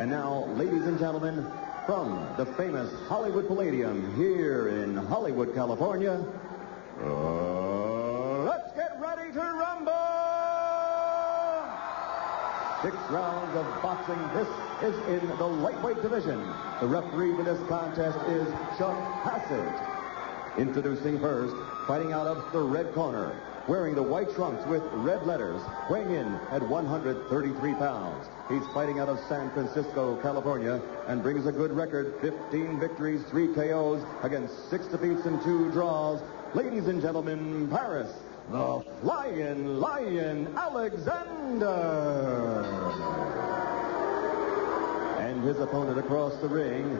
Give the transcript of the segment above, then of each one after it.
And now, ladies and gentlemen, from the famous Hollywood Palladium here in Hollywood, California, let's get ready to rumble! 6 rounds of boxing. This is in the lightweight division. The referee for this contest is Chuck Hassett. Introducing first, fighting out of the red corner, wearing the white trunks with red letters, weighing in at 133 pounds. He's fighting out of San Francisco, California, and brings a good record, 15 victories, 3 KOs against 6 defeats and 2 draws. Ladies and gentlemen, Paris, the Flying Lion Alexander. And his opponent across the ring,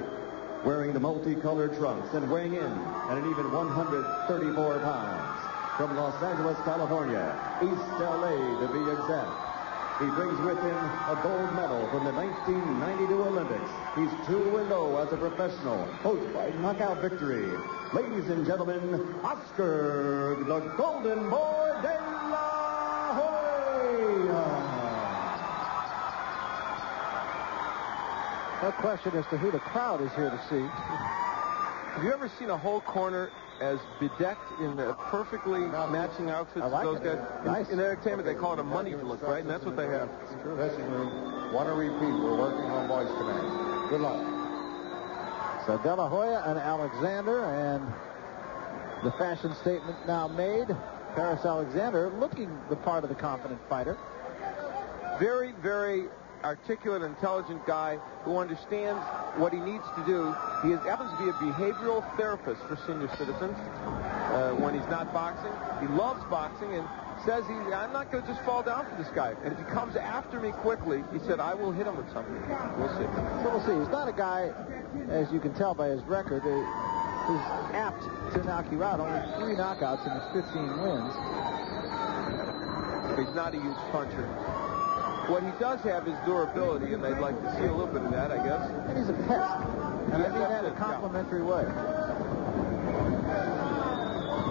wearing the multicolored trunks and weighing in at an even 134 pounds. From Los Angeles, California, East LA to be exact. He brings with him a gold medal from the 1992 Olympics. He's 2-0 as a professional, both by knockout victory. Ladies and gentlemen, Oscar the Golden Boy de la Hoya. No question as to who the crowd is here to see. Have you ever seen a whole corner as bedecked in the perfectly matching outfits as those guys? Nice. In entertainment, they call it a money look, right? And that's what they have. Dressing room, want to repeat, we're working on voice command. Good luck. So De La Hoya and Alexander, and the fashion statement now made. Paris Alexander looking the part of the confident fighter. Very, very articulate, intelligent guy who understands what he needs to do. He happens to be a behavioral therapist for senior citizens when he's not boxing. He loves boxing and says, I'm not going to just fall down for this guy. And if he comes after me quickly, he said, I will hit him with something. We'll see. So we'll see. He's not a guy, as you can tell by his record, who's apt to knock you out. Only 3 knockouts in his 15 wins. He's not a huge puncher. What he does have is durability, and they'd like to see a little bit of that, I guess. And he's a pest. And I mean that in a complimentary way.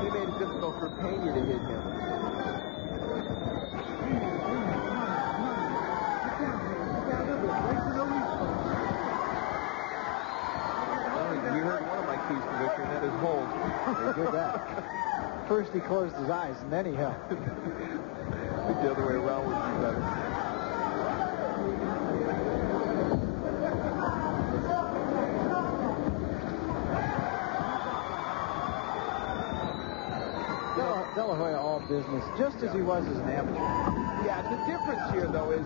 He made it difficult for Pena to hit him. You heard one of my keys to victory, and that is hold. He did that. First he closed his eyes, and then he held. I think the other way around would be better. De La Hoya all business, just as he was as an amateur. Yeah, the difference here, though, is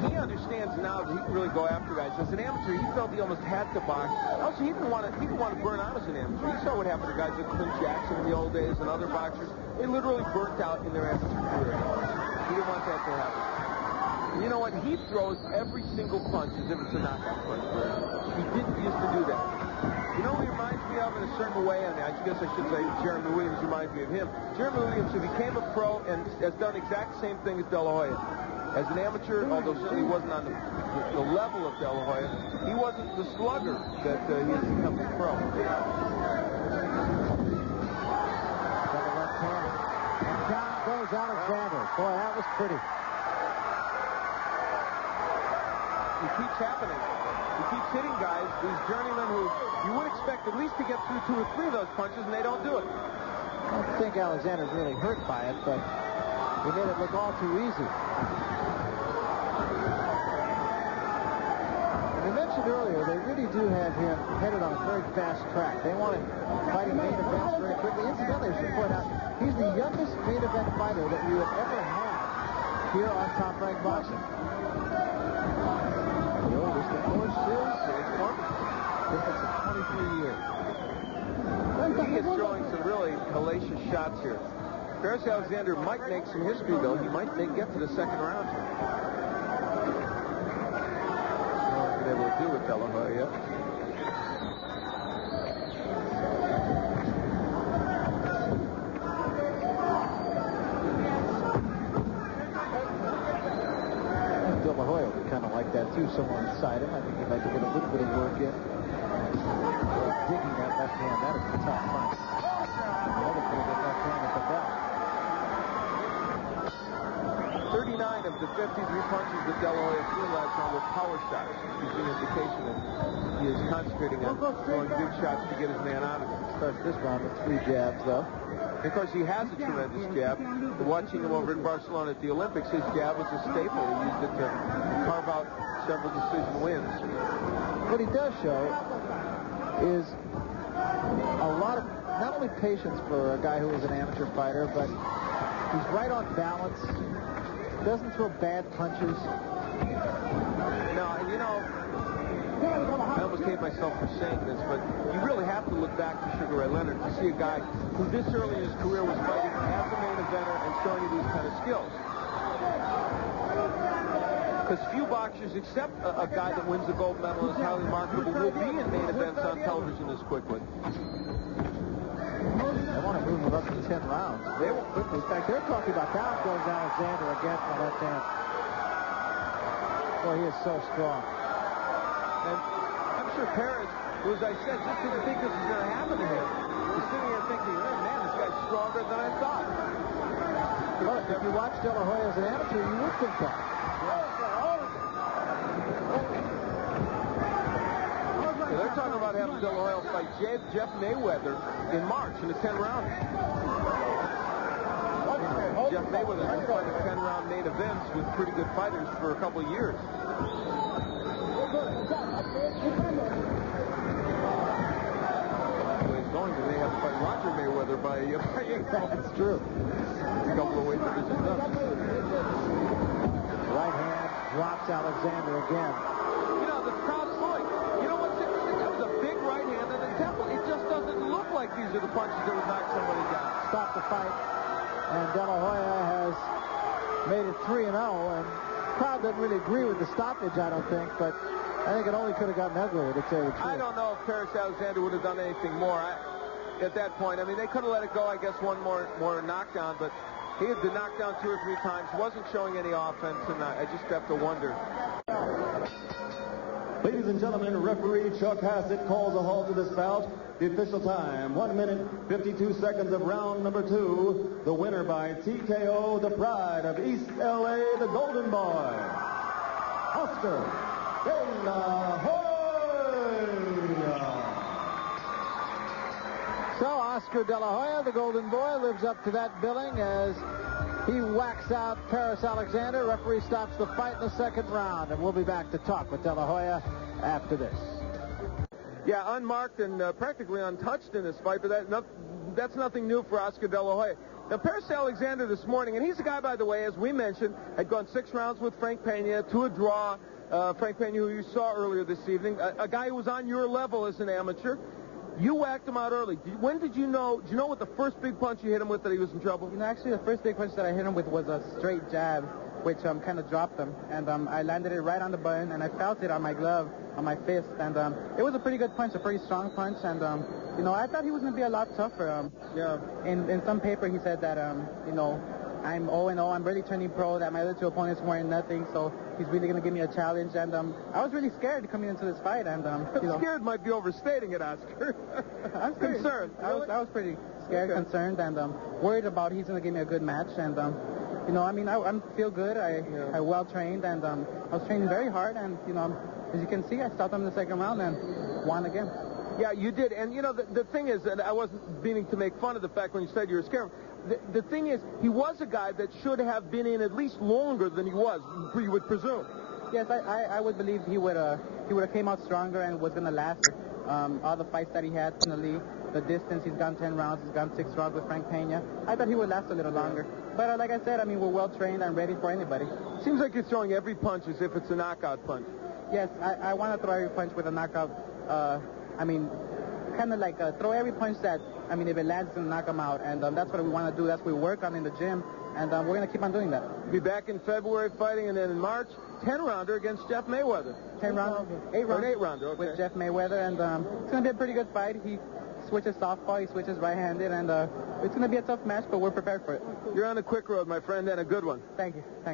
he understands now that he can really go after guys. As an amateur, he felt he almost had to box. Also, he didn't want to burn out as an amateur. You saw what happened to guys like Clint Jackson in the old days and other boxers. They literally burnt out in their amateur career. He didn't want that to happen. And you know what? He throws every single punch as if it's a knockout punch. He didn't used to do that. You know who he reminds me of in a certain way? I mean, I guess I should say Jeremy Williams reminds me of him. Jeremy Williams, who became a pro and has done the exact same thing as De La Hoya. As an amateur, although certainly he wasn't on the level of De La Hoya, he wasn't the slugger that he has become a pro. Got the left hand. And down goes Alexander. Boy, that was pretty. It keeps happening. He keeps hitting guys, these journeymen who you would expect at least to get through 2 or 3 of those punches, and they don't do it. I don't think Alexander's really hurt by it, but he made it look all too easy. And we mentioned earlier, they really do have him headed on a very fast track. They want him fighting main events very quickly. Incidentally, I should point out, he's the youngest main event fighter that we have ever had here on Top Rank Boxing. The oldest, of course, is difference of 23 years. He is throwing some really hellacious shots here. Paris Alexander might make some history, though. He might get to the second round here. Been able to do with De La Hoya yet. De La Hoya would kind of like that too, someone inside him. I think he'd like to get a little bit of work in. Digging that left hand, that is a tough fight. Another pretty good left hand at the belt. 39 of the 53 punches that De La Hoya threw last round were power shots, which is an indication that he is concentrating on throwing big shots to get his man out of it. Starts this round with 3 jabs, though. Of course, he has a tremendous jab. Watching him over in Barcelona at the Olympics, his jab was a staple. He used it to carve out several decision wins. What he does show is a lot of not only patience for a guy who is an amateur fighter, but he's right on balance, doesn't throw bad punches. Now, and you know, I almost hate myself for saying this, but you really have to look back to Sugar Ray Leonard to see a guy who this early in his career was fighting as the main eventer and showing you these kind of skills. Because few boxers, except a guy that wins the gold medal and is highly marketable, will be in main events on television this quickly. They want to move him up to 10 rounds. They will quickly. In fact, they're talking about down goes Alexander again from the left hand. Boy, he is so strong. And I'm sure Perez, who, as I said, just didn't think this was going to happen to him. He's sitting here thinking, oh, man, this guy's stronger than I thought. Well, if you watch De La Hoya as an amateur, you would think that. They're talking about having De La Hoya fight Jeff Mayweather in March in a 10-round. Jeff Mayweather's been fighting 10-round main events with pretty good fighters for a couple of years. Going to may have to fight Roger Mayweather by That's true. A couple of weight divisions up. Right hand drops Alexander again. You know, the crowd's pulling. You know what's interesting? That was a big right hand on the temple. It just doesn't look like these are the punches that would knock somebody down. Stop the fight. And De La Hoya has made it 3-0. And the crowd doesn't really agree with the stoppage, I don't think. But I think it only could have gotten uglier, to tell you the truth. I don't know if Paris Alexander would have done anything more at that point. I mean, they could have let it go, I guess, one more knockdown. But he had been knocked down 2 or 3 times, wasn't showing any offense, and I just have to wonder. Ladies and gentlemen, referee Chuck Hassett calls a halt to this bout. The official time, 1 minute, 52 seconds of round number 2. The winner by TKO, the pride of East L.A., the Golden Boy, Oscar De La Hoya. So Oscar De La Hoya, the Golden Boy, lives up to that billing as he whacks out Paris Alexander. Referee stops the fight in the 2nd round, and we'll be back to talk with De La Hoya after this. Yeah, unmarked and practically untouched in this fight, but that's nothing new for Oscar De La Hoya. Now, Paris Alexander this morning, and he's a guy, by the way, as we mentioned, had gone 6 rounds with Frank Pena to a draw. Frank Pena, who you saw earlier this evening, a guy who was on your level as an amateur. You whacked him out early. When did you know? Do you know what the first big punch you hit him with that he was in trouble? You know, actually, the first big punch that I hit him with was a straight jab, which kind of dropped him. And I landed it right on the button, and I felt it on my glove, on my fist. And it was a pretty good punch, a pretty strong punch. And, you know, I thought he was going to be a lot tougher. In some paper, he said that, you know, I'm 0-0. I'm really turning pro, that my other 2 opponents weren't nothing, so he's really going to give me a challenge. And I was really scared coming into this fight. And, you know, scared might be overstating it, Oscar. I was concerned. Really? I was pretty scared, concerned, and worried about he's going to give me a good match. And, you know, I mean, I feel good. I well trained, and I was training very hard. And, you know, as you can see, I stopped him in the 2nd round and won again. Yeah, you did. And, you know, the thing is, and I wasn't meaning to make fun of the fact when you said you were scared. The thing is, he was a guy that should have been in at least longer than he was, you would presume. Yes, I would believe he would have came out stronger and was going to last. All the fights that he had in the league, the distance, he's gone 10 rounds, he's gone 6 rounds with Frank Pena. I thought he would last a little longer. But like I said, I mean, we're well trained and ready for anybody. Seems like you're throwing every punch as if it's a knockout punch. Yes, I want to throw every punch with a knockout. I mean, kind of like throw every punch that, I mean, if it lands, it's going to knock him out. And that's what we want to do. That's what we work on in the gym. And we're going to keep on doing that. Be back in February fighting, and then in March, 10-rounder against Jeff Mayweather. 8-rounder okay. With Jeff Mayweather. And it's going to be a pretty good fight. He switches southpaw, he switches right-handed. And it's going to be a tough match, but we're prepared for it. You're on a quick road, my friend, and a good one. Thank you.